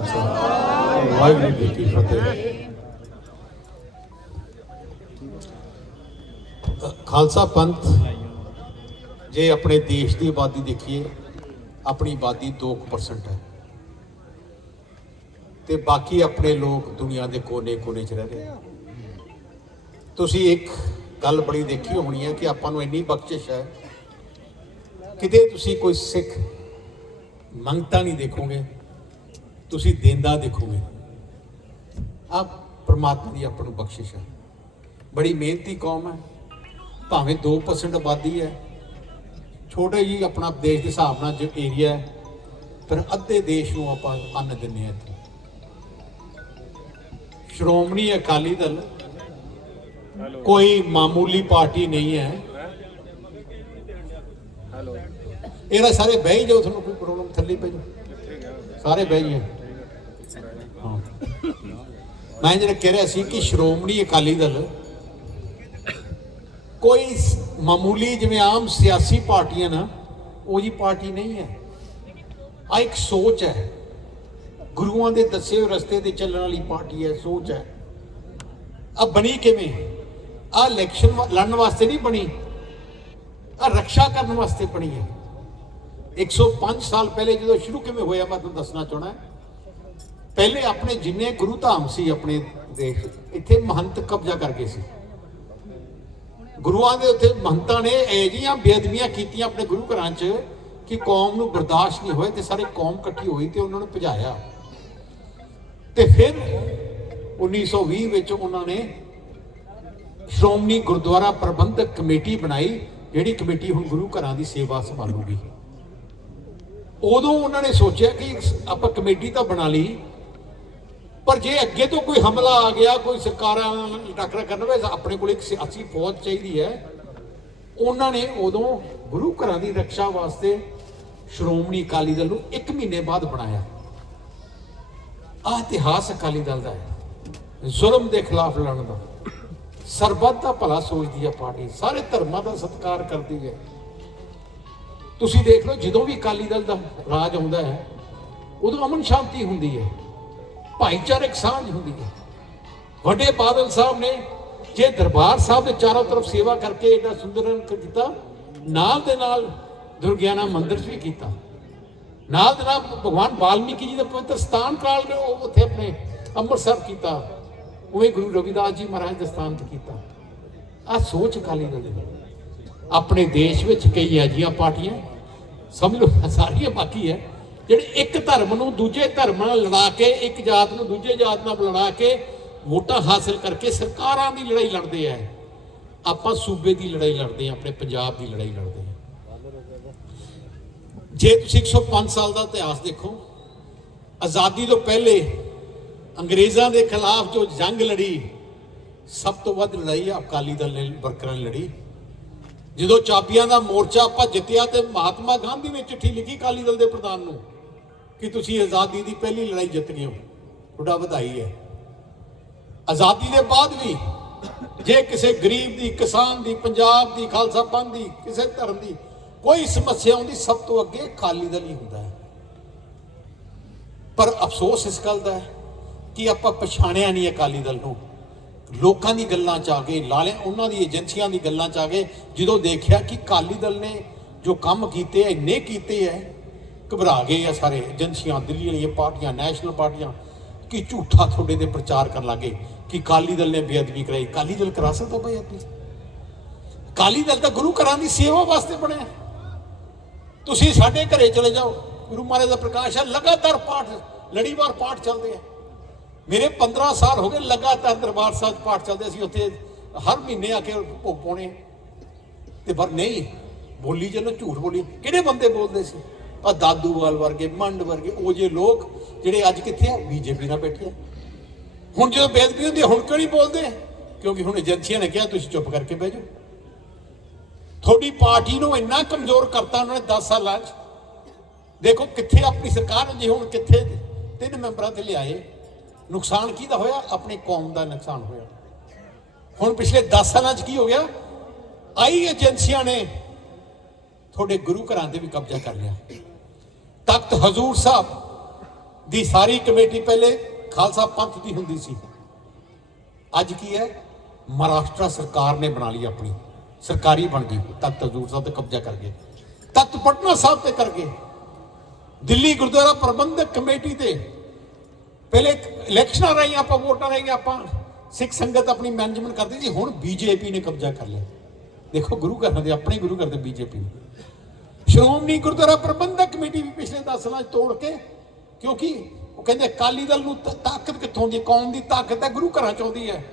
ਖਾਲਸਾ ਵਾਹਿਗੁਰੂ ਜੀ ਕੀ ਫਤਿਹ। ਖਾਲਸਾ ਪੰਥ, ਜੇ ਆਪਣੇ ਦੇਸ਼ ਦੀ ਆਬਾਦੀ ਦੇਖੀਏ, ਆਪਣੀ ਆਬਾਦੀ 2% ਹੈ। ਤੇ ਬਾਕੀ ਆਪਣੇ ਲੋਕ ਦੁਨੀਆ ਦੇ ਕੋਨੇ-ਕੋਨੇ 'ਚ ਰਹਿ ਰਹੇ ਤੁਸੀਂ ਇੱਕ ਗੱਲ ਬੜੀ ਦੇਖੀ ਹੋਣੀ ਹੈ ਕਿ ਆਪਾਂ ਨੂੰ ਇੰਨੀ ਬਖਸ਼ਿਸ਼ ਹੈ। ਕਿਤੇ ਤੁਸੀਂ ਕੋਈ ਸਿੱਖ ਮੰਗਤਾ ਨਹੀਂ ਦੇਖੋਗੇ ਤੁਸੀਂ ਦੇਂਦਾ ਦੇਖੋਗੇ। ਆ ਪ੍ਰਮਾਤਮਾ ਦੀ ਆਪਾਂ ਨੂੰ ਬਖਸ਼ਿਸ਼ ਹੈ ਬੜੀ ਮਿਹਨਤੀ ਕੌਮ ਹੈ ਭਾਵੇਂ 2% ਆਬਾਦੀ ਹੈ ਛੋਟੇ ਜੀ ਆਪਣਾ ਦੇਸ਼ ਦੇ ਹਿਸਾਬ ਨਾਲ ਜੋ ਏਰੀਆ ਹੈ ਪਰ ਅੱਧੇ ਦੇਸ਼ ਨੂੰ ਆਪਾਂ ਅੰਨ ਦਿੰਦੇ ਹਾਂ ਇੱਥੇ। ਸ਼੍ਰੋਮਣੀ ਅਕਾਲੀ ਦਲ ਕੋਈ ਮਾਮੂਲੀ ਪਾਰਟੀ ਨਹੀਂ ਹੈ। ਇਹਦਾ ਸਾਰੇ ਬਹਿ ਹੀ ਜਾਓ ਤੁਹਾਨੂੰ ਕੋਈ ਪ੍ਰੋਬਲਮ ਥੱਲੇ ਪੈ ਜਾਓ। ਸਾਰੇ ਬਹਿ ਜਾਓ ਮੈਂ ਜਿਹੜਾ ਕਹਿ ਰਿਹਾ ਸੀ ਕਿ ਸ਼੍ਰੋਮਣੀ ਅਕਾਲੀ ਦਲ ਕੋਈ ਮਾਮੂਲੀ ਜਿਵੇਂ ਆਮ ਸਿਆਸੀ ਪਾਰਟੀਆਂ ਨਾ, ਉਹ ਜੀ ਪਾਰਟੀ ਨਹੀਂ ਹੈ। ਆ ਇੱਕ ਸੋਚ ਹੈ। ਗੁਰੂਆਂ ਦੇ ਦੱਸੇ ਹੋਏ ਰਸਤੇ ਤੇ ਚੱਲਣ ਵਾਲੀ ਪਾਰਟੀ ਹੈ, ਸੋਚ ਹੈ। ਆ ਬਣੀ ਕਿਵੇਂ? ਆ ਇਲੈਕਸ਼ਨ ਲੜਨ ਵਾਸਤੇ ਨਹੀਂ ਬਣੀ। ਆ ਰੱਖਿਆ ਕਰਨ ਵਾਸਤੇ ਬਣੀ ਹੈ। 105 ਸਾਲ ਪਹਿਲੇ ਜਦੋਂ ਸ਼ੁਰੂ ਕਿਵੇਂ ਹੋਇਆ, ਮੈਂ ਤੁਹਾਨੂੰ ਦੱਸਣਾ ਚਾਹਣਾ ਪਹਿਲੇ ਆਪਣੇ ਜਿੰਨੇ ਗੁਰੂ ਧਾਮ ਸੀ ਆਪਣੇ ਦੇਸ਼ ਇੱਥੇ ਮਹੰਤ ਕਬਜ਼ਾ ਕਰ ਗਏ ਸੀ। ਗੁਰੂਆਂ ਦੇ ਉੱਤੇ ਮਹੰਤਾਂ ਨੇ ਇਹ ਜੀਆਂ ਬੇਅਦਬੀਆਂ ਕੀਤੀਆਂ ਆਪਣੇ ਗੁਰੂ ਘਰਾਂ 'ਚ ਕਿ ਕੌਮ ਨੂੰ ਬਰਦਾਸ਼ਤ ਨਹੀਂ ਹੋਏ ਤੇ ਸਾਰੇ ਕੌਮ ਇਕੱਠੀ ਹੋਈ ਤੇ ਉਹਨਾਂ ਨੂੰ ਭਜਾਇਆ। ਤੇ ਫਿਰ 1920 ਵਿੱਚ ਉਹਨਾਂ ਨੇ ਸ਼੍ਰੋਮਣੀ ਗੁਰਦੁਆਰਾ ਪ੍ਰਬੰਧਕ ਕਮੇਟੀ ਬਣਾਈ, ਜਿਹੜੀ ਕਮੇਟੀ ਹੁਣ ਗੁਰੂ ਘਰਾਂ ਦੀ ਸੇਵਾ ਸੰਭਾਲੂਗੀ। ਉਦੋਂ ਉਹਨਾਂ ਨੇ ਸੋਚਿਆ ਕਿ ਆਪਾਂ ਕਮੇਟੀ ਤਾਂ ਬਣਾ ਲਈ ਪਰ ਜੇ ਅੱਗੇ ਤੋਂ ਕੋਈ ਹਮਲਾ ਆ ਗਿਆ, ਕੋਈ ਸਰਕਾਰਾਂ ਨਾਲ ਟੱਕਰ ਕਰਨ ਵੇ ਆਪਣੇ ਕੋਲ ਇੱਕ ਸਿਆਸੀ ਫੌਜ ਚਾਹੀਦੀ ਹੈ। ਉਹਨਾਂ ਨੇ ਉਦੋਂ ਗੁਰੂ ਘਰਾਂ ਦੀ ਰੱਖਿਆ ਵਾਸਤੇ ਸ਼੍ਰੋਮਣੀ ਅਕਾਲੀ ਦਲ ਨੂੰ 1 ਮਹੀਨੇ ਬਾਅਦ ਬਣਾਇਆ। ਆਹ ਇਤਿਹਾਸ ਅਕਾਲੀ ਦਲ ਦਾ ਹੈ। ਜ਼ੁਲਮ ਦੇ ਖਿਲਾਫ ਲੜਨ ਦਾ। ਸਰਬੱਤ ਦਾ ਭਲਾ ਸੋਚਦੀ ਹੈ ਪਾਰਟੀ। ਸਾਰੇ ਧਰਮਾਂ ਦਾ ਸਤਿਕਾਰ ਕਰਦੀ ਹੈ। ਤੁਸੀਂ ਦੇਖ ਲਓ, ਜਦੋਂ ਵੀ ਅਕਾਲੀ ਦਲ ਦਾ ਰਾਜ ਆਉਂਦਾ ਹੈ, ਉਦੋਂ ਅਮਨ ਸ਼ਾਂਤੀ ਹੁੰਦੀ ਹੈ। ਭਾਈਚਾਰਕ ਸਾਂਝ ਹੁੰਦੀ ਹੈ। ਵੱਡੇ ਬਾਦਲ ਸਾਹਿਬ ਨੇ ਜੇ ਦਰਬਾਰ ਸਾਹਿਬ ਦੇ ਚਾਰੋਂ ਤਰਫ ਸੇਵਾ ਕਰਕੇ ਇਹਦਾ ਸੁੰਦਰਨ ਕੀਤਾ, ਨਾਲ ਦੇ ਨਾਲ ਦੁਰਗਿਆਨਾ ਮੰਦਿਰ 'ਚ ਵੀ ਕੀਤਾ। ਨਾਲ ਦੇ ਨਾਲ ਭਗਵਾਨ ਵਾਲਮੀਕੀ ਜੀ ਦਾ ਪਵਿੱਤਰ ਸਥਾਨ ਕਾਲ ਨੇ ਉਹ ਉੱਥੇ ਆਪਣੇ ਅੰਮ੍ਰਿਤਸਰ ਕੀਤਾ। ਉਵੇਂ ਗੁਰੂ ਰਵਿਦਾਸ ਜੀ ਮਹਾਰਾਜ ਦੇ ਸਥਾਨ ਤੇ ਕੀਤਾ। ਆ ਸੋਚ ਅਕਾਲੀ ਦਲ ਦੀ ਆਪਣੇ ਦੇਸ਼ ਵਿੱਚ ਕਈ ਅਜੀਆਂ ਪਾਰਟੀਆਂ, ਸਮਝ ਲਓ, ਸਾਰੀਆਂ ਬਾਕੀ ਹੈ। ਜਿਹੜੇ ਇੱਕ ਧਰਮ ਨੂੰ ਦੂਜੇ ਧਰਮ ਨਾਲ ਲੜਾ ਕੇ, ਇੱਕ ਜਾਤ ਨੂੰ ਦੂਜੇ ਜਾਤ ਨਾਲ ਲੜਾ ਕੇ ਵੋਟਾਂ ਹਾਸਲ ਕਰਕੇ ਸਰਕਾਰਾਂ ਦੀ ਲੜਾਈ ਲੜਦੇ ਆ। ਆਪਾਂ ਸੂਬੇ ਦੀ ਲੜਾਈ ਲੜਦੇ ਆ, ਆਪਣੇ ਪੰਜਾਬ ਦੀ ਲੜਾਈ ਲੜਦੇ ਆ। ਜੇ ਤੁਸੀਂ 105 ਸਾਲ ਦਾ ਇਤਿਹਾਸ ਦੇਖੋ, ਆਜ਼ਾਦੀ ਤੋਂ ਪਹਿਲੇ ਅੰਗਰੇਜ਼ਾਂ ਦੇ ਖਿਲਾਫ ਜੋ ਜੰਗ ਲੜੀ, ਸਭ ਤੋਂ ਵੱਧ ਲੜਾਈ ਅਕਾਲੀ ਦਲ ਨੇ, ਵਰਕਰਾਂ ਨੇ ਲੜੀ। ਜਦੋਂ ਚਾਬੀਆਂ ਦਾ ਮੋਰਚਾ ਆਪਾਂ ਜਿੱਤਿਆ ਤੇ ਮਹਾਤਮਾ ਗਾਂਧੀ ਨੇ ਚਿੱਠੀ ਲਿਖੀ ਅਕਾਲੀ ਦਲ ਦੇ ਪ੍ਰਧਾਨ ਨੂੰ। ਕਿ ਤੁਸੀਂ ਆਜ਼ਾਦੀ ਦੀ ਪਹਿਲੀ ਲੜਾਈ ਜਿੱਤ ਗਏ ਹੋ। ਤੁਹਾਡਾ ਵਧਾਈ ਹੈ। ਆਜ਼ਾਦੀ ਦੇ ਬਾਅਦ ਵੀ ਜੇ ਕਿਸੇ ਗਰੀਬ ਦੀ, ਕਿਸਾਨ ਦੀ, ਪੰਜਾਬ ਦੀ, ਖਾਲਸਾ ਪੰਥ ਦੀ, ਕਿਸੇ ਧਰਮ ਦੀ ਕੋਈ ਸਮੱਸਿਆ ਆਉਂਦੀ, ਸਭ ਤੋਂ ਅੱਗੇ ਅਕਾਲੀ ਦਲ ਹੀ ਹੁੰਦਾ ਹੈ। ਪਰ ਅਫਸੋਸ ਇਸ ਗੱਲ ਦਾ ਹੈ ਕਿ ਆਪਾਂ ਪਛਾਣਿਆ ਨਹੀਂ ਅਕਾਲੀ ਦਲ ਨੂੰ। ਲੋਕਾਂ ਦੀ ਗੱਲਾਂ ਚ ਆ ਗਏ, ਲਾਲੇ ਉਹਨਾਂ ਦੀ ਏਜੰਸੀਆਂ ਦੀ ਗੱਲਾਂ ਚ ਆ ਗਏ, ਜਦੋਂ ਦੇਖਿਆ ਕਿ ਅਕਾਲੀ ਦਲ ਨੇ ਜੋ ਕੰਮ ਕੀਤੇ ਐ ਇੰਨੇ ਕੀਤੇ ਐ ਘਬਰਾ ਗਏ ਆ ਸਾਰੇ ਏਜੰਸੀਆਂ, ਦਿੱਲੀ ਵਾਲੀਆਂ ਪਾਰਟੀਆਂ, ਨੈਸ਼ਨਲ ਪਾਰਟੀਆਂ, ਕਿ ਝੂਠਾ ਤੁਹਾਡੇ ਦੇ ਪ੍ਰਚਾਰ ਕਰਨ ਲੱਗੇ ਕਿ ਅਕਾਲੀ ਦਲ ਨੇ ਬੇਅਦਬੀ ਕਰਾਈ। ਅਕਾਲੀ ਦਲ ਕਰਾ ਸਕਦਾ ਬੇਅਦਬੀ ਅਕਾਲੀ ਦਲ ਤਾਂ ਗੁਰੂ ਘਰਾਂ ਦੀ ਸੇਵਾ ਵਾਸਤੇ ਬਣਿਆ ਤੁਸੀਂ ਸਾਡੇ ਘਰੇ ਚਲੇ ਜਾਓ। ਗੁਰੂ ਮਹਾਰਾਜ ਦਾ ਪ੍ਰਕਾਸ਼ ਹੈ, ਲਗਾਤਾਰ ਪਾਠ, ਲੜੀਵਾਰ ਪਾਠ ਚੱਲਦੇ ਆ। ਮੇਰੇ 15 ਸਾਲ ਹੋ ਗਏ ਲਗਾਤਾਰ ਦਰਬਾਰ ਸਾਹਿਬ ਪਾਠ ਚੱਲਦੇ ਸੀ ਉੱਥੇ ਹਰ ਮਹੀਨੇ ਆ ਕੇ ਭੋਗ ਪਾਉਣੇ ਤੇ ਪਰ ਨਹੀਂ, ਬੋਲੀ ਜਦੋਂ ਝੂਠ ਬੋਲੀ। ਕਿਹੜੇ ਬੰਦੇ ਬੋਲਦੇ ਸੀ? ਆ ਦਾਦੂਵਾਲ ਵਰਗੇ, ਮੰਡ ਵਰਗੇ, ਉਹ ਜੇ ਲੋਕ ਜਿਹੜੇ ਅੱਜ ਕਿੱਥੇ ਆ? ਬੀਜੇਪੀ ਨਾਲ ਬੈਠੇ ਆ। ਹੁਣ ਜਦੋਂ ਬੇਦਬੀ ਹੁੰਦੀ ਹੁਣ ਕਿਉਂ ਨਹੀਂ ਬੋਲਦੇ? ਕਿਉਂਕਿ ਹੁਣ ਏਜੰਸੀਆਂ ਨੇ ਕਿਹਾ, ਤੁਸੀਂ ਚੁੱਪ ਕਰਕੇ ਬਹਿ ਜਾਓ। ਤੁਹਾਡੀ ਪਾਰਟੀ ਨੂੰ ਇੰਨਾ ਕਮਜ਼ੋਰ ਕਰਤਾ ਉਹਨਾਂ ਨੇ 10 ਸਾਲਾਂ 'ਚ। ਦੇਖੋ ਕਿੱਥੇ ਆਪਣੀ ਸਰਕਾਰ ਜੇ ਹੁਣ ਕਿੱਥੇ ਤਿੰਨ ਮੈਂਬਰਾਂ ਤੇ ਲਿਆਏ, ਨੁਕਸਾਨ ਕਿਹਦਾ ਹੋਇਆ? ਆਪਣੀ ਕੌਮ ਦਾ ਨੁਕਸਾਨ ਹੋਇਆ। ਹੁਣ ਪਿਛਲੇ 10 ਸਾਲਾਂ 'ਚ ਕੀ ਹੋ ਗਿਆ? ਆਈ ਏਜੰਸੀਆਂ ਨੇ ਤੁਹਾਡੇ ਗੁਰੂ ਘਰਾਂ ਤੇ ਵੀ ਕਬਜ਼ਾ ਕਰ ਲਿਆ। ਤਖਤ ਹਜ਼ੂਰ ਸਾਹਿਬ ਦੀ ਸਾਰੀ ਕਮੇਟੀ ਪਹਿਲੇ ਖਾਲਸਾ ਪੰਥ ਦੀ ਹੁੰਦੀ ਸੀ। ਅੱਜ ਕੀ ਹੈ? ਮਹਾਰਾਸ਼ਟਰ ਸਰਕਾਰ ਨੇ ਬਣਾ ਲਈ ਆਪਣੀ। ਸਰਕਾਰੀ ਬਣ ਗਈ। ਤਖਤ ਹਜ਼ੂਰ ਸਾਹਿਬ ਤੇ ਕਬਜ਼ਾ ਕਰ ਗਏ। ਤਖਤ ਪਟਨਾ ਸਾਹਿਬ ਤੇ ਕਰ ਗਏ। ਦਿੱਲੀ ਗੁਰਦੁਆਰਾ ਪ੍ਰਬੰਧਕ ਕਮੇਟੀ ਤੇ ਪਹਿਲੇ ਇਲੈਕਸ਼ਨਾਂ ਰਹੀਆਂ ਆਪਾਂ ਵੋਟਾਂ ਰਹੀਆਂ ਆਪਾਂ ਸਿੱਖ ਸੰਗਤ ਆਪਣੀ ਮੈਨੇਜਮੈਂਟ ਕਰਦੀ ਸੀ। ਹੁਣ ਬੀਜੇਪੀ ਨੇ ਕਬਜ਼ਾ ਕਰ ਲਿਆ। ਦੇਖੋ ਗੁਰੂ ਘਰਾਂ ਦੇ, ਆਪਣੇ ਗੁਰੂ ਘਰ ਦੇ ਬੀਜੇਪੀ ਸ਼੍ਰੋਮਣੀ ਗੁਰਦੁਆਰਾ ਪ੍ਰਬੰਧਕ ਕਮੇਟੀ ਵੀ ਪਿਛਲੇ 10 ਸਾਲਾਂ 'ਚ ਤੋੜ ਕੇ, ਕਿਉਂਕਿ ਉਹ ਕਹਿੰਦੇ ਅਕਾਲੀ ਦਲ ਨੂੰ ਤਾਕਤ ਕਿੱਥੋਂ ਦੀ ਕੌਮ ਦੀ ਤਾਕਤ ਹੈ, ਗੁਰੂ ਘਰਾਂ ਚ ਆਉਂਦੀ ਹੈ।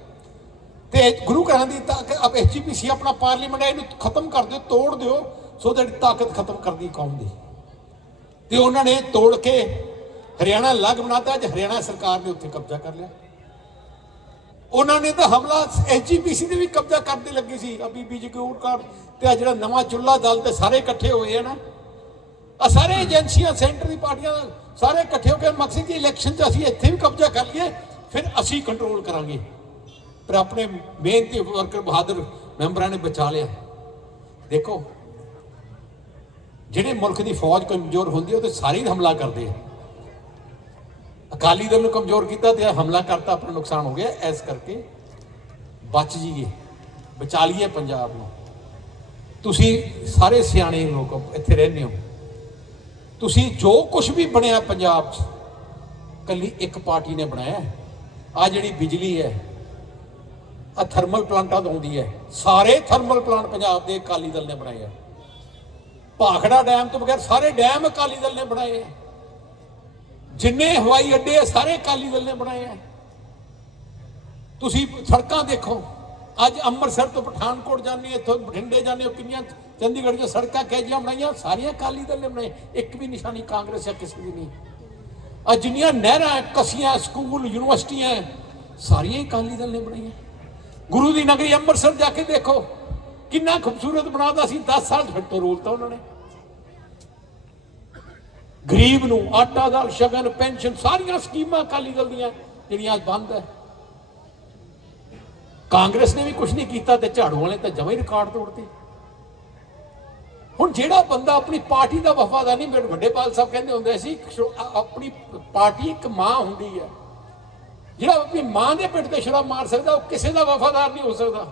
ਤੇ ਗੁਰੂ ਘਰਾਂ ਦੀ ਤਾਕਤ ਅਬ ਐਚਪੀਸੀ ਆਪਣਾ ਪਾਰਲੀਮੈਂਟ ਹੈ, ਇਹਨੂੰ ਖਤਮ ਕਰ ਦਿਓ, ਤੋੜ ਦਿਓ, ਸੋ that ਤਾਕਤ ਖਤਮ ਕਰਦੀ ਕੌਮ ਦੀ। ਤੇ ਉਹਨਾਂ ਨੇ ਤੋੜ ਕੇ ਹਰਿਆਣਾ ਅਲੱਗ ਬਣਾਤਾ, ਅੱਜ ਹਰਿਆਣਾ ਸਰਕਾਰ ਨੇ ਉੱਥੇ ਕਬਜ਼ਾ ਕਰ ਲਿਆ। ਉਹਨਾਂ ਨੇ ਤਾਂ ਹਮਲਾ ਐਚਜੀਪੀਸੀ ਤੇ ਵੀ ਕਬਜ਼ਾ ਕਰਦੇ ਲੱਗੀ ਸੀ ਅਬੀ ਬੀਜੇ ਕਰ ਤੇ ਆ ਜਿਹੜਾ ਨਵਾਂ ਚੁੱਲਾ ਦਲ ਤੇ ਸਾਰੇ ਇਕੱਠੇ ਹੋਏ ਆ ਨਾ ਆ ਸਾਰੇ ਏਜੰਸੀਆਂ, ਸੈਂਟਰ ਦੀ ਪਾਰਟੀਆਂ ਸਾਰੇ ਇਕੱਠੇ ਹੋ ਕੇ ਮਕਸਦ ਕਿ ਇਲੈਕਸ਼ਨ 'ਚ ਅਸੀਂ ਇੱਥੇ ਵੀ ਕਬਜ਼ਾ ਕਰ ਲਈਏ, ਫਿਰ ਅਸੀਂ ਕੰਟਰੋਲ ਕਰਾਂਗੇ। ਪਰ ਆਪਣੇ ਮਿਹਨਤੀ ਵਰਕਰ ਬਹਾਦਰ ਮੈਂਬਰਾਂ ਨੇ ਬਚਾ ਲਿਆ। ਦੇਖੋ, ਜਿਹੜੇ ਮੁਲਕ ਦੀ ਫੌਜ ਕਮਜ਼ੋਰ ਹੁੰਦੀ ਉਹ ਤੇ ਸਾਰੇ ਹੀ ਹਮਲਾ ਕਰਦੇ ਆ। ਅਕਾਲੀ ਦਲ ਨੂੰ ਕਮਜ਼ੋਰ ਕੀਤਾ ਤੇ ਹਮਲਾ ਕਰਤਾ, ਆਪਣਾ ਨੁਕਸਾਨ ਹੋ ਗਿਆ। ਐਸ ਕਰਕੇ ਬਚ ਜੀਏ ਬਚਾ ਲਈਏ ਪੰਜਾਬ ਨੂੰ। ਤੁਸੀਂ ਸਾਰੇ ਸਿਆਣੇ ਲੋਕ ਇੱਥੇ ਰਹਿੰਦੇ ਹੋ। ਤੁਸੀਂ ਜੋ ਕੁਝ ਵੀ ਬਣਿਆ ਪੰਜਾਬ 'ਚ, ਕੱਲੀ ਇੱਕ ਪਾਰਟੀ ਨੇ ਬਣਾਇਆ। ਆ ਜਿਹੜੀ ਬਿਜਲੀ ਹੈ ਆ ਥਰਮਲ ਪਲਾਂਟਾਂ ਤੋਂ ਆਉਂਦੀ ਹੈ। ਸਾਰੇ ਥਰਮਲ ਪਲਾਂਟ ਪੰਜਾਬ ਦੇ ਅਕਾਲੀ ਦਲ ਨੇ ਬਣਾਏ ਆ। ਭਾਖੜਾ ਡੈਮ ਤੋਂ ਬਗੈਰ ਸਾਰੇ ਡੈਮ ਅਕਾਲੀ ਦਲ ਨੇ ਬਣਾਏ ਆ। ਜਿੰਨੇ ਹਵਾਈ ਅੱਡੇ ਆ, ਸਾਰੇ ਅਕਾਲੀ ਦਲ ਨੇ ਬਣਾਏ ਆ। ਤੁਸੀਂ ਸੜਕਾਂ ਦੇਖੋ, ਅੱਜ ਅੰਮ੍ਰਿਤਸਰ ਤੋਂ ਪਠਾਨਕੋਟ ਜਾਂਦੇ ਇੱਥੋਂ ਬਠਿੰਡੇ ਜਾਂਦੇ ਹੋ, ਕਿੰਨੀਆਂ ਚੰਡੀਗੜ੍ਹ 'ਚ ਸੜਕਾਂ ਕਹਿਜੀਆਂ ਬਣਾਈਆਂ, ਸਾਰੀਆਂ ਅਕਾਲੀ ਦਲ ਨੇ ਬਣਾਈ ਇੱਕ ਵੀ ਨਿਸ਼ਾਨੀ ਕਾਂਗਰਸ ਜਾਂ ਕਿਸੇ ਦੀ ਨਹੀਂ। ਆ ਜਿੰਨੀਆਂ ਨਹਿਰਾਂ, ਕਸੀਆਂ, ਸਕੂਲ, ਯੂਨੀਵਰਸਿਟੀਆਂ, ਸਾਰੀਆਂ ਹੀ ਅਕਾਲੀ ਦਲ ਨੇ ਬਣਾਈਆਂ। ਗੁਰੂ ਦੀ ਨਗਰੀ ਅੰਮ੍ਰਿਤਸਰ ਜਾ ਕੇ ਦੇਖੋ, ਕਿੰਨਾ ਖੂਬਸੂਰਤ ਬਣਾਦਾ ਸੀ 10 ਸਾਲ 'ਚ ਤੋਂ ਰੋਲਤਾ ਉਹਨਾਂ ਨੇ। ਗਰੀਬ ਨੂੰ ਆਟਾ ਦਾਲ, ਸ਼ਗਨ, ਪੈਨਸ਼ਨ, ਸਾਰੀਆਂ ਸਕੀਮਾਂ ਅਕਾਲੀ ਦਲ ਦੀਆਂ, ਜਿਹੜੀਆਂ ਅੱਜ ਬੰਦ ਹੈ। ਕਾਂਗਰਸ ਨੇ ਵੀ ਕੁਝ ਨਹੀਂ ਕੀਤਾ ਤੇ ਝਾੜੂ ਵਾਲੇ ਤਾਂ ਜਮਾਂ ਹੀ ਰਿਕਾਰਡ ਤੋੜਤੇ। ਹੁਣ ਜਿਹੜਾ ਬੰਦਾ ਆਪਣੀ ਪਾਰਟੀ ਦਾ ਵਫਾਦਾਰ ਨਹੀਂ, ਮੇਰੇ ਵੱਡੇ ਪਾਲ ਸਾਹਿਬ ਕਹਿੰਦੇ ਹੁੰਦੇ ਸੀ ਆਪਣੀ ਪਾਰਟੀ ਇੱਕ ਮਾਂ ਹੁੰਦੀ ਹੈ। ਜਿਹੜਾ ਆਪਣੀ ਮਾਂ ਦੇ ਪਿੱਠ ਤੇ ਸ਼ਰਾਬ ਮਾਰ ਸਕਦਾ, ਉਹ ਕਿਸੇ ਦਾ ਵਫਾਦਾਰ ਨਹੀਂ ਹੋ ਸਕਦਾ।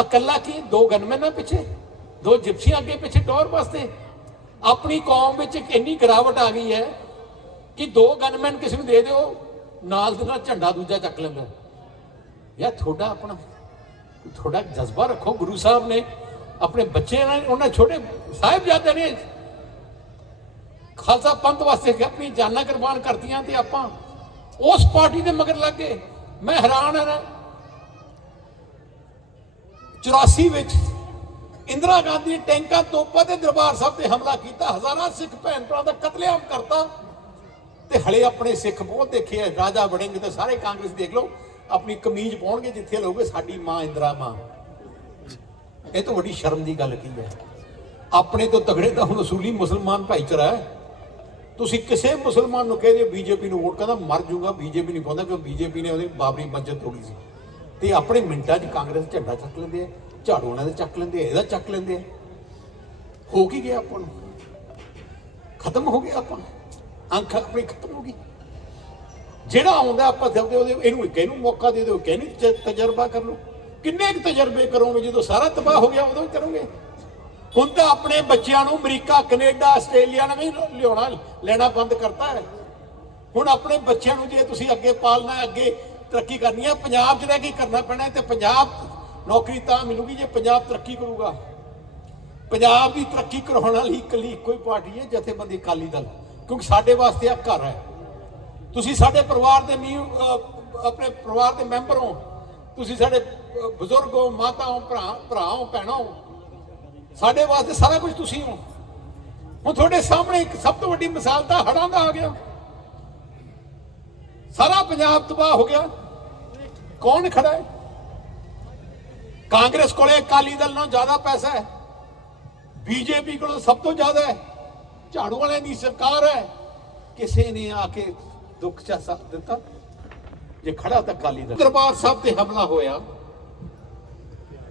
ਇਕੱਲਾ ਕੀ ਦੋ ਗਨਮੈਨਾਂ ਪਿੱਛੇ, ਦੋ ਜਿਪਸੀਆਂ ਅੱਗੇ ਪਿੱਛੇ ਟੌਰ ਵਾਸਤੇ। ਆਪਣੀ ਕੌਮ ਵਿੱਚ ਇੰਨੀ ਗਿਰਾਵਟ ਆ ਗਈ ਹੈ ਕਿ ਦੋ ਗਨਮੈਨ ਕਿਸੇ ਨੂੰ ਦੇ ਦਿਓ, ਨਾਲ ਦੇ ਨਾਲ ਝੰਡਾ ਦੂਜਾ ਚੱਕ ਲੈਂਦਾ। ਯਾ ਤੁਹਾਡਾ ਆਪਣਾ, ਤੁਹਾਡਾ ਜਜ਼ਬਾ ਰੱਖੋ, ਗੁਰੂ ਸਾਹਿਬ ਨੇ ਆਪਣੇ ਬੱਚੇ ਨਾਲ, ਉਹਨਾਂ ਛੋਟੇ ਸਾਹਿਬਜ਼ਾਦੇ ਨੇ। ਖਾਲਸਾ ਪੰਥ ਵਾਸਤੇ ਆਪਣੀ ਜਾਨਾਂ ਕੁਰਬਾਨ ਕਰਤੀਆਂ ਤੇ ਆਪਾਂ ਉਸ ਪਾਰਟੀ ਦੇ ਮਗਰ ਲੱਗ ਗਏ। ਮੈਂ ਹੈਰਾਨ ਹਾਂ 84 ਵਿੱਚ ਇੰਦਰਾ ਗਾਂਧੀ ਨੇ ਟੈਂਕਾਂ ਤੋਪਾਂ ਤੇ ਦਰਬਾਰ ਸਾਹਿਬ ਤੇ ਹਮਲਾ ਕੀਤਾ। ਹਜ਼ਾਰਾਂ ਸਿੱਖ ਭੈਣ ਭਰਾ ਦਾ ਕਤਲੇਆਮ ਕਰਤਾ। ਤੇ ਹਲੇ ਆਪਣੇ ਸਿੱਖ ਬਹੁਤ ਦੇਖੇ ਆ। ਰਾਜਾ ਵੜਿੰਗ ਤੇ ਸਾਰੇ ਕਾਂਗਰਸ ਦੇਖ ਲਓ, ਆਪਣੀ ਕਮੀਜ਼ ਪਾਉਣਗੇ ਜਿੱਥੇ ਲੋਗੇ ਸਾਡੀ ਮਾਂ ਇੰਦਰਾ ਮਾਂ। ਇਹ ਤੋਂ ਵੱਡੀ ਸ਼ਰਮ ਦੀ ਗੱਲ ਕੀ ਹੈ? ਆਪਣੇ ਤੋਂ ਤਗੜੇ ਤਾਂ ਹੁਣ ਅਸੂਲੀ ਮੁਸਲਮਾਨ ਭਾਈਚਾਰਾ ਹੈ। ਤੁਸੀਂ ਕਿਸੇ ਮੁਸਲਮਾਨ ਨੂੰ ਕਹਦੇ ਬੀਜੇਪੀ ਨੂੰ ਵੋਟ ਕਹਿੰਦਾ ਮਰ ਜਾਊਗਾ, ਬੀਜੇਪੀ ਨਹੀਂ ਪਾਉਂਦਾ ਕਿਉਂ? ਬੀਜੇਪੀ ਨੇ ਉਹਦੀ ਬਾਬਰੀ ਮਸਜਿਦ ਤੋੜੀ ਸੀ। ਤੇ ਆਪਣੇ ਮਿੰਟਾਂ 'ਚ ਕਾਂਗਰਸ ਝੰਡਾ ਚੱਕ ਲੈਂਦੇ ਆ ਝਾੜੂ ਉਹਨਾਂ ਦੇ ਚੱਕ ਲੈਂਦੇ ਆ, ਇਹਦਾ ਚੱਕ ਲੈਂਦੇ ਆ। ਹੋ ਕੀ ਗਿਆ ਆਪਾਂ ਨੂੰ? ਖਤਮ ਹੋ ਗਿਆ ਆਪਾਂ ਅੰਖ ਆਪਣੀ ਖਤਮ ਹੋ ਗਈ। ਜਿਹੜਾ ਆਉਂਦਾ ਆਪਾਂ ਸਭ ਉਹਦੇ ਇਹਨੂੰ ਇੱਕ ਇਹਨੂੰ ਮੌਕਾ ਦੇ ਦਿਓ ਕਹਿੰਨੀ ਤਜਰਬਾ ਕਰ ਲਓ। ਕਿੰਨੇ ਕੁ ਤਜਰਬੇ ਕਰੋਗੇ? ਜਦੋਂ ਸਾਰਾ ਤਬਾਹ ਹੋ ਗਿਆ, ਉਦੋਂ ਹੀ ਕਰੋਗੇ? ਹੁਣ ਤਾਂ ਆਪਣੇ ਬੱਚਿਆਂ ਨੂੰ ਅਮਰੀਕਾ, ਕੈਨੇਡਾ, ਆਸਟ੍ਰੇਲੀਆ ਨਾਲ ਵੀ ਲਿਆਉਣਾ, ਲੈਣਾ ਬੰਦ ਕਰਤਾ ਹੈ। ਹੁਣ ਆਪਣੇ ਬੱਚਿਆਂ ਨੂੰ ਜੇ ਤੁਸੀਂ ਅੱਗੇ ਪਾਲਣਾ, ਅੱਗੇ ਤਰੱਕੀ ਕਰਨੀ ਹੈ, ਪੰਜਾਬ 'ਚ ਰਹਿ ਕੇ ਕਰਨਾ ਪੈਣਾ ਹੈ ਤੇ ਪੰਜਾਬ ਨੌਕਰੀ ਤਾਂ ਮਿਲੂਗੀ ਜੇ ਪੰਜਾਬ ਤਰੱਕੀ ਕਰੂਗਾ। ਪੰਜਾਬ ਦੀ ਤਰੱਕੀ ਕਰਵਾਉਣ ਵਾਲੀ ਇਕੱਲੀ ਇੱਕੋ ਹੀ ਪਾਰਟੀ ਹੈ, ਜਥੇਬੰਦੀ ਅਕਾਲੀ ਦਲ, ਕਿਉਂਕਿ ਸਾਡੇ ਵਾਸਤੇ ਆ ਘਰ ਹੈ। ਤੁਸੀਂ ਸਾਡੇ ਪਰਿਵਾਰ ਦੇ ਨੀਂਹ ਆਪਣੇ ਪਰਿਵਾਰ ਦੇ ਮੈਂਬਰ ਹੋ। ਤੁਸੀਂ ਸਾਡੇ ਬਜ਼ੁਰਗ ਹੋ ਮਾਤਾ ਹੋ ਭਰਾ ਭਰਾ ਹੋ ਭੈਣਾਂ ਸਾਡੇ ਵਾਸਤੇ ਸਾਰਾ ਕੁਝ ਤੁਸੀਂ ਹੋ। ਹੁਣ ਤੁਹਾਡੇ ਸਾਹਮਣੇ ਇੱਕ ਸਭ ਤੋਂ ਵੱਡੀ ਮਿਸਾਲ ਤਾਂ ਹੜਾਂ ਦਾ ਆ ਗਿਆ। ਸਾਰਾ ਪੰਜਾਬ ਤਬਾਹ ਹੋ ਗਿਆ। ਕੌਣ ਖੜਾ ਹੈ? ਕਾਂਗਰਸ ਕੋਲੇ ਅਕਾਲੀ ਦਲ ਨਾਲੋਂ ਜ਼ਿਆਦਾ ਪੈਸਾ ਹੈ। ਬੀਜੇਪੀ ਕੋਲੋਂ ਸਭ ਤੋਂ ਜ਼ਿਆਦਾ ਹੈ। ਝਾੜੂ ਵਾਲਿਆਂ ਦੀ ਸਰਕਾਰ ਹੈ। ਕਿਸੇ ਨੇ ਆ ਕੇ ਦੁੱਖ ਚਾ ਸਾਥ ਦਿੱਤਾ? ਜੇ ਖੜਾ ਤਾਂ ਅਕਾਲੀ ਦਲ। ਦਰਬਾਰ ਸਾਹਿਬ ਤੇ ਹਮਲਾ ਹੋਇਆ।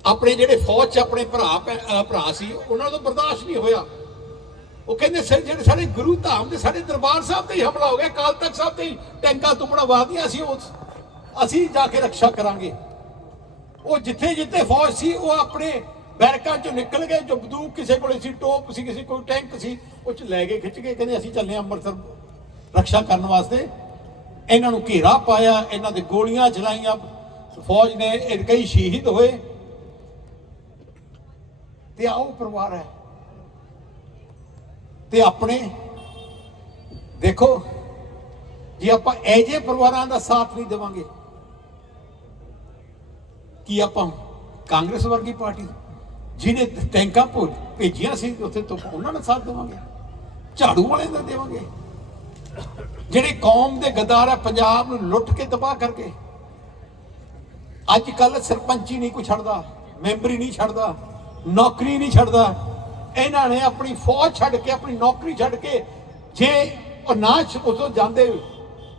ਆਪਣੇ ਜਿਹੜੇ ਫੌਜ ਚ ਆਪਣੇ ਭਰਾ ਭਰਾ ਸੀ, ਉਹਨਾਂ ਤੋਂ ਬਰਦਾਸ਼ਤ ਨਹੀਂ ਹੋਇਆ। ਉਹ ਕਹਿੰਦੇ, ਸਰ, ਜਿਹੜੇ ਸਾਡੇ ਗੁਰੂ ਧਾਮ ਦੇ ਸਾਡੇ ਦਰਬਾਰ ਸਾਹਿਬ ਤੇ ਹੀ ਹਮਲਾ ਹੋ ਗਿਆ ਕਾਲ ਤਖਤ ਸਾਹਿਬ ਤੇ ਹੀ ਟੈਂਕਾਂ ਤੁਪੜਾ ਵਾਦੀਆਂ ਸੀ ਉਸ ਅਸੀਂ ਜਾ ਕੇ ਰੱਖਿਆ ਕਰਾਂਗੇ। ਉਹ ਜਿੱਥੇ ਜਿੱਥੇ ਫੌਜ ਸੀ, ਉਹ ਆਪਣੇ ਬੈਰਕਾਂ ਚੋਂ ਨਿਕਲ ਗਏ, ਜੋ ਬੰਦੂਕ ਕਿਸੇ ਕੋਲੇ ਸੀ, ਟੋਪ ਸੀ, ਕਿਸੇ ਕੋਲ ਟੈਂਕ ਸੀ, ਉਹ ਚ ਲੈ ਕੇ ਖਿੱਚ ਕੇ ਕਹਿੰਦੇ, ਅਸੀਂ ਚੱਲੇ ਹਾਂ ਅੰਮ੍ਰਿਤਸਰ ਰੱਖਿਆ ਕਰਨ ਵਾਸਤੇ। ਇਹਨਾਂ ਨੂੰ ਘੇਰਾ ਪਾਇਆ, ਇਹਨਾਂ ਦੇ ਗੋਲੀਆਂ ਚਲਾਈਆਂ। ਫੌਜ ਨੇ ਕਈ ਸ਼ਹੀਦ ਹੋਏ। ਤੇ ਆਓ ਪਰਿਵਾਰ ਹੈ। ਤੇ ਆਪਣੇ, ਦੇਖੋ, ਜੇ ਆਪਾਂ ਐਜੇ ਪਰਿਵਾਰਾਂ ਦਾ ਸਾਥ ਨਹੀਂ ਦੇਵਾਂਗੇ, ਕੀ ਆਪਾਂ ਕਾਂਗਰਸ ਵਰਗੀ ਪਾਰਟੀ, ਜਿਹਨੇ ਟੈਂਕਾਂ ਭੋ- ਭੇਜੀਆਂ ਸੀ, ਉੱਥੇ ਤੋਂ ਉਹਨਾਂ ਨਾਲ ਸਾਥ ਦੇਵਾਂਗੇ? ਝਾੜੂ ਵਾਲੇ ਦਾ ਦੇਵਾਂਗੇ? ਜਿਹੜੇ ਕੌਮ ਦੇ ਗਦਾਰ ਆ, ਪੰਜਾਬ ਨੂੰ ਲੁੱਟ ਕੇ ਤਬਾਹ ਕਰਕੇ। ਅੱਜ ਕੱਲ ਸਰਪੰਚੀ ਨਹੀਂ ਕੋਈ ਛੱਡਦਾ, ਮੈਂਬਰੀ ਨਹੀਂ ਛੱਡਦਾ। ਨੌਕਰੀ ਨਹੀਂ ਛੱਡਦਾ। ਇਹਨਾਂ ਨੇ ਆਪਣੀ ਫੌਜ ਛੱਡ ਕੇ, ਆਪਣੀ ਨੌਕਰੀ ਛੱਡ ਕੇ ਜੇ ਉਹ ਨਾ ਉਦੋਂ ਜਾਂਦੇ,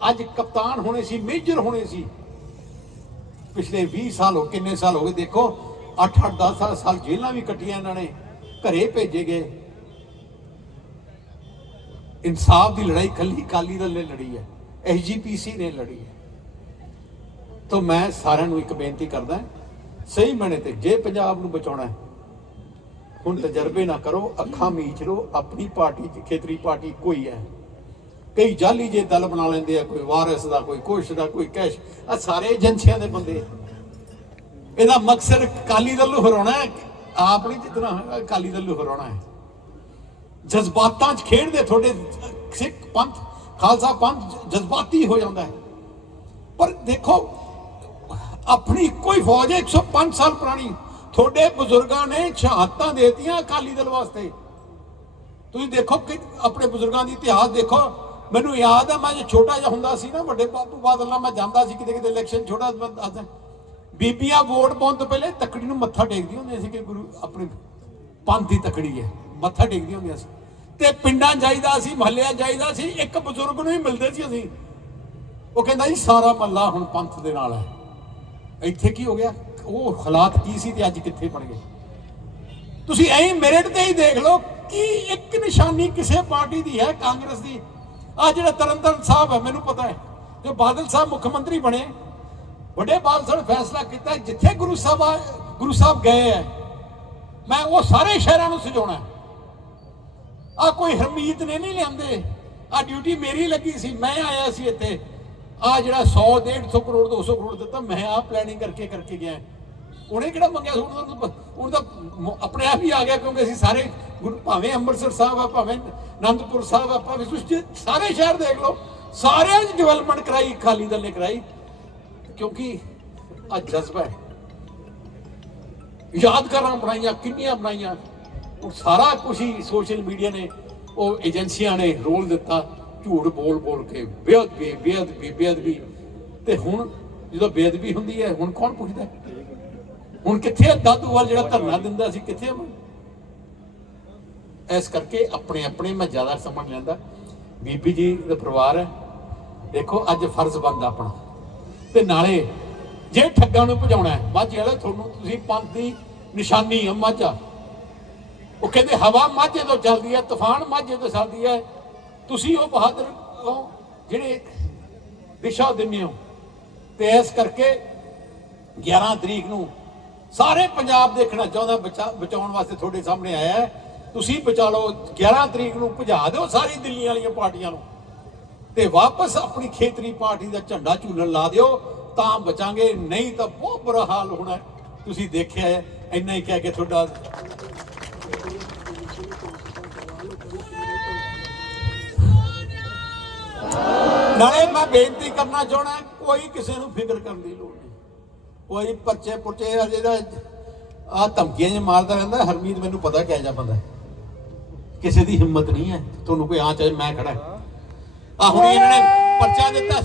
ਅੱਜ ਕਪਤਾਨ ਹੋਣੇ ਸੀ, ਮੇਜਰ ਹੋਣੇ ਸੀ। ਪਿਛਲੇ 20 ਸਾਲ ਹੋ, ਕਿੰਨੇ ਸਾਲ ਹੋ ਗਏ, ਦੇਖੋ 8 8 10 ਸਾਲ ਸਾਲ ਜੇਲ੍ਹਾਂ ਵੀ ਕੱਟੀਆਂ ਇਹਨਾਂ ਨੇ, ਘਰੇ ਭੇਜੇ ਗਏ। ਇਨਸਾਫ ਦੀ ਲੜਾਈ ਕੱਲੀ ਕਾਲੀ ਦਲ ਨੇ ਲੜੀ ਹੈ ਐਸਜੀਪੀਸੀ ਨੇ ਲੜੀ ਹੈ। ਤਾਂ ਮੈਂ ਸਾਰਿਆਂ ਨੂੰ ਇੱਕ ਬੇਨਤੀ ਕਰਦਾ, ਸਹੀ ਬਣੇ ਤੇ, ਜੇ ਪੰਜਾਬ ਨੂੰ ਬਚਾਉਣਾ ਹੈ ਹੁਣ ਤਜਰਬੇ ਨਾ ਕਰੋ, ਅੱਖਾਂ ਮੀਚ ਲਓ, ਆਪਣੀ ਪਾਰਟੀ ਚ, ਖੇਤਰੀ ਪਾਰਟੀ ਕੋਈ ਹੈ। ਕਈ ਜਾਲੀ ਜੇ ਦਲ ਬਣਾ ਲੈਂਦੇ ਆ, ਕੋਈ ਵਾਰਿਸ ਦਾ, ਕੋਈ ਕੁਸ਼ ਦਾ, ਕੋਈ ਕੈਸ਼ ਆ ਸਾਰੇ ਏਜੰਸੀਆਂ ਦੇ ਬੰਦੇ ਇਹਦਾ ਮਕਸਦ ਕਾਲੀ ਦਲ ਨੂੰ ਹਰਾਉਣਾ ਹੈ, ਆਪ ਨਹੀਂ ਜਿੱਤਣਾ ਹੈਗਾ ਕਾਲੀ ਦਲ ਨੂੰ ਹਰਾਉਣਾ ਹੈ। ਜਜ਼ਬਾਤਾਂ 'ਚ ਖੇਡਦੇ ਤੁਹਾਡੇ ਸਿੱਖ ਪੰਥ, ਖਾਲਸਾ ਪੰਥ ਜਜ਼ਬਾਤੀ ਹੋ ਜਾਂਦਾ ਹੈ। ਪਰ ਦੇਖੋ, ਆਪਣੀ ਕੋਈ ਫੌਜ ਹੈ 105 ਸਾਲ ਪੁਰਾਣੀ। ਤੁਹਾਡੇ ਬਜ਼ੁਰਗਾਂ ਨੇ ਸ਼ਹਾਦਤਾਂ ਦੇਤੀਆਂ ਅਕਾਲੀ ਦਲ ਵਾਸਤੇ। ਤੁਸੀਂ ਦੇਖੋ ਕਿ ਆਪਣੇ ਬਜ਼ੁਰਗਾਂ ਦੀ ਇਤਿਹਾਸ ਦੇਖੋ। ਮੈਨੂੰ ਯਾਦ ਹੈ ਮੈਂ ਜੇ ਛੋਟਾ ਜਿਹਾ ਹੁੰਦਾ ਸੀ ਨਾ, ਵੱਡੇ ਬਾਪੂ ਬਾਦਲ ਨਾਲ ਮੈਂ ਜਾਂਦਾ ਸੀ ਕਿਤੇ ਕਿਤੇ ਇਲੈਕਸ਼ਨ ਛੋਟਾ ਮੈਂ ਬੀਬੀਆਂ ਵੋਟ ਪਾਉਣ ਤੋਂ ਪਹਿਲੇ ਤਕੜੀ ਨੂੰ ਮੱਥਾ ਟੇਕਦੀਆਂ ਹੁੰਦੀਆਂ ਸੀ ਕਿ ਗੁਰੂ ਆਪਣੇ ਪੰਥ ਦੀ ਤਕੜੀ ਹੈ। ਮੱਥਾ ਟੇਕਦੀਆਂ ਹੁੰਦੀਆਂ ਸੀ। ਤੇ ਪਿੰਡਾਂ ਜਾਈਦਾ ਸੀ, ਮਹੱਲਿਆਂ ਜਾਈਦਾ ਸੀ, ਇੱਕ ਬਜ਼ੁਰਗ ਨੂੰ ਹੀ ਮਿਲਦੇ ਸੀ ਅਸੀਂ। ਉਹ ਕਹਿੰਦਾ ਜੀ, ਸਾਰਾ ਮੱਲਾ ਹੁਣ ਪੰਥ ਦੇ ਨਾਲ ਹੈ। ਇੱਥੇ ਕੀ ਹੋ ਗਿਆ? ਉਹ ਹਾਲਾਤ ਕੀ ਸੀ ਤੇ ਅੱਜ ਕਿੱਥੇ ਬਣ ਗਏ? ਤੁਸੀਂ ਐਂ ਮੈਰਿਟ ਤੇ ਹੀ ਦੇਖ ਲਓ, ਕਿ ਇੱਕ ਨਿਸ਼ਾਨੀ ਕਿਸੇ ਪਾਰਟੀ ਦੀ ਹੈ, ਕਾਂਗਰਸ ਦੀ? ਆ ਜਿਹੜਾ ਤਰਨਤਨ ਸਾਹਿਬ ਹੈ, ਮੈਨੂੰ ਪਤਾ ਹੈ, ਜੋ ਬਾਦਲ ਸਾਹਿਬ ਮੁੱਖ ਮੰਤਰੀ ਬਣੇ। ਵੱਡੇ ਬਾਦਲ ਸਾਹਿਬ ਨੇ ਫੈਸਲਾ ਕੀਤਾ ਜਿੱਥੇ ਗੁਰੂ ਸਾਹਿਬ ਆ- ਗੁਰੂ ਸਾਹਿਬ ਗਏ ਹੈ, ਮੈਂ ਉਹ ਸਾਰੇ ਸ਼ਹਿਰਾਂ ਨੂੰ ਸਜਾਉਣਾ ਆ ਕੋਈ ਹਰਮੀਤ ਨੇ ਨਹੀਂ ਲਿਆਂਦੇ। ਆ ਡਿਊਟੀ ਮੇਰੀ ਲੱਗੀ ਸੀ, ਮੈਂ ਆਇਆ ਸੀ ਇੱਥੇ। ਆ ਜਿਹੜਾ 100 150 ਕਰੋੜ 200 ਕਰੋੜ ਦਿੱਤਾ, ਮੈਂ ਆ ਪਲੈਨਿੰਗ ਕਰਕੇ ਕਰਕੇ ਗਿਆ। ਉਹਨੇ ਕਿਹੜਾ ਮੰਗਿਆ ਸੀ? ਉਹਨੂੰ ਤਾਂ- ਆਪਣੇ ਆਪ ਹੀ ਆ ਗਿਆ ਕਿਉਂਕਿ ਅਸੀਂ ਸਾਰੇ ਭਾਵੇਂ ਅੰਮ੍ਰਿਤਸਰ ਸਾਹਿਬ ਆ, ਭਾਵੇਂ ਅਨੰਦਪੁਰ ਸਾਹਿਬ ਆ, ਭਾਵੇਂ ਤੁਸੀਂ ਸਾਰੇ ਸ਼ਹਿਰ ਦੇਖ ਲਓ, ਸਾਰਿਆਂ 'ਚ ਡਿਵੈਲਪਮੈਂਟ ਕਰਾਈ ਖਾਲੀ ਦਲ ਨੇ ਕਰਾਈ। ਕਿਉਂਕਿ ਆ ਜਜ਼ਬਾ ਹੈ। ਯਾਦਗਾਰਾਂ ਬਣਾਈਆਂ, ਕਿੰਨੀਆਂ ਬਣਾਈਆਂ। ਉਹ ਸਾਰਾ ਕੁਝ ਹੀ ਸੋਸ਼ਲ ਮੀਡੀਆ ਨੇ, ਉਹ ਏਜੰਸੀਆਂ ਨੇ ਰੋਲ ਦਿੱਤਾ। ਝੂਠ ਬੋਲ ਬੋਲ ਕੇ, ਬੇਅਦਬੀ ਬੇਅਦਬੀ ਬੇਅਦਬੀ। ਤੇ ਹੁਣ ਜਦੋਂ ਬੇਅਦਬੀ ਹੁੰਦੀ ਹੈ, ਹੁਣ ਕੌਣ ਪੁੱਛਦਾ ਹੁਣ ਕਿੱਥੇ ਆ ਦਾਦੂਵਾਲ ਜਿਹੜਾ ਧਰਨਾ ਦਿੰਦਾ ਸੀ? ਕਿੱਥੇ ਇਸ ਕਰਕੇ ਆਪਣੇ ਆਪਣੇ ਮੈਂ ਜ਼ਿਆਦਾ ਸਮਝ ਲੈਂਦਾ। ਬੀਬੀ ਜੀ ਦਾ ਪਰਿਵਾਰ ਹੈ। ਦੇਖੋ, ਅੱਜ ਫਰਜ਼ ਬਣਦਾ ਆਪਣਾ। ਤੇ ਨਾਲੇ ਜੇ ਠੱਗਾਂ ਨੂੰ ਭਜਾਉਣਾ ਹੈ, ਮਾਝੇ ਵਾਲੇ ਤੁਹਾਨੂੰ ਤੁਸੀਂ ਪੰਥ ਦੀ ਨਿਸ਼ਾਨੀ ਹੈ ਮਾਝਾ। ਉਹ ਕਹਿੰਦੇ, ਹਵਾ ਮਾਝੇ ਤੋਂ ਚੱਲਦੀ ਹੈ, ਤੂਫਾਨ ਮਾਝੇ ਤੋਂ ਚੱਲਦੀ ਹੈ। ਤੁਸੀਂ ਉਹ ਬਹਾਦਰ ਹੋ ਜਿਹੜੇ ਦਿਸ਼ਾ ਦਿੰਦੇ ਹੋ। ਤੇ ਇਸ ਕਰਕੇ 11 ਤਰੀਕ ਨੂੰ ਸਾਰੇ ਪੰਜਾਬ ਦੇਖਣਾ ਚਾਹੁੰਦਾ ਬਚਾ- ਬਚਾਉਣ ਵਾਸਤੇ ਤੁਹਾਡੇ ਸਾਹਮਣੇ ਆਇਆ ਤੁਸੀਂ ਬਚਾ ਲਓ 11 ਤਰੀਕ ਨੂੰ ਭਜਾ ਦਿਓ ਸਾਰੀ ਦਿੱਲੀ ਵਾਲੀਆਂ ਪਾਰਟੀਆਂ ਨੂੰ। ਤੇ ਵਾਪਸ ਆਪਣੀ ਖੇਤਰੀ ਪਾਰਟੀ ਦਾ ਝੰਡਾ ਝੂਲਣ ਲਾ ਦਿਓ, ਤਾਂ ਬਚਾਂਗੇ, ਨਹੀਂ ਤਾਂ ਬਹੁਤ ਬੁਰਾ ਹਾਲ ਹੋਣਾ ਤੁਸੀਂ ਦੇਖਿਆ ਹੈ, ਇੰਨਾ ਹੀ ਕਹਿ ਕੇ ਤੁਹਾਡਾ ਨਾਲੇ ਮੈਂ ਬੇਨਤੀ ਕਰਨਾ ਚਾਹਣਾ ਕੋਈ ਕਿਸੇ ਨੂੰ ਫਿਕਰ ਕਰਨ ਦੀ ਲੋੜ ਕੋਈ ਪਰਚੇ ਪੁਰਚੇ ਆ ਜਿਹੜਾ ਆ ਧਮਕੀਆਂ ਜਿਹਾ ਮਾਰਦਾ ਰਹਿੰਦਾ ਹਰਮੀਤ ਮੈਨੂੰ ਪਤਾ ਕਿਹਾ ਜਾ ਬੰਦਾ ਹੈ। ਕਿਸੇ ਦੀ ਹਿੰਮਤ ਨਹੀਂ ਹੈ। ਤੁਹਾਨੂੰ ਕੋਈ ਆ ਚਾਹੇ ਮੈਂ ਖੜਾ ਆ ਹੁਣ ਇਹਨਾਂ ਨੇ ਪਰਚਾ ਦਿੱਤਾ।